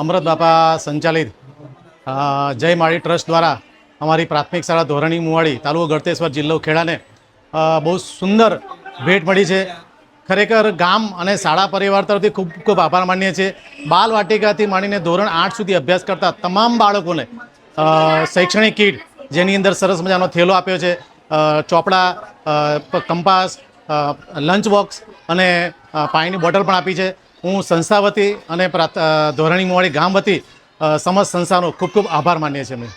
અમૃત બાપા સંચાલિત જય માળી ટ્રસ્ટ દ્વારા અમારી પ્રાથમિક શાળા ધોરણી મુવાડી તાલુકો ગળતેશ્વર જિલ્લો ખેડાને બહુ સુંદર ભેટ મળી છે. ખરેખર ગામ અને શાળા પરિવાર તરફથી ખૂબ ખૂબ આભાર માનીએ છીએ. બાલ વાટિકાથી માંડીને ધોરણ 8 સુધી અભ્યાસ કરતા તમામ બાળકોને શૈક્ષણિક કીટ, જેની અંદર સરસ મજાનો થેલો આપ્યો છે, ચોપડા, કંપાસ, લંચ બોક્સ અને પાણીની બોટલ પણ આપી છે. હું સંસ્થા વતી અને ધોરણી મુવાડી ગામ વતી સમસ્ત સંસ્થાનો ખૂબ ખૂબ આભાર માનીએ છીએ અમે.